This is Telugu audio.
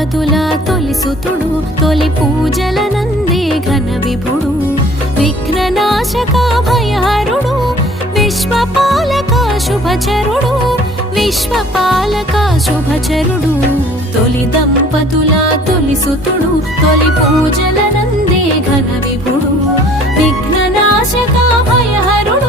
దంపతుల తొలి సుతుడు తొలి పూజలనందే ఘన విభుడు విఘ్ననాశక భయహరుడు విశ్వపాలక శుభచరుడు విశ్వపాలక శుభచరుడు తొలి దంపతుల తొలి సుతుడు తొలి పూజలనందే ఘన విభుడు విఘ్ననాశక భయహరుడు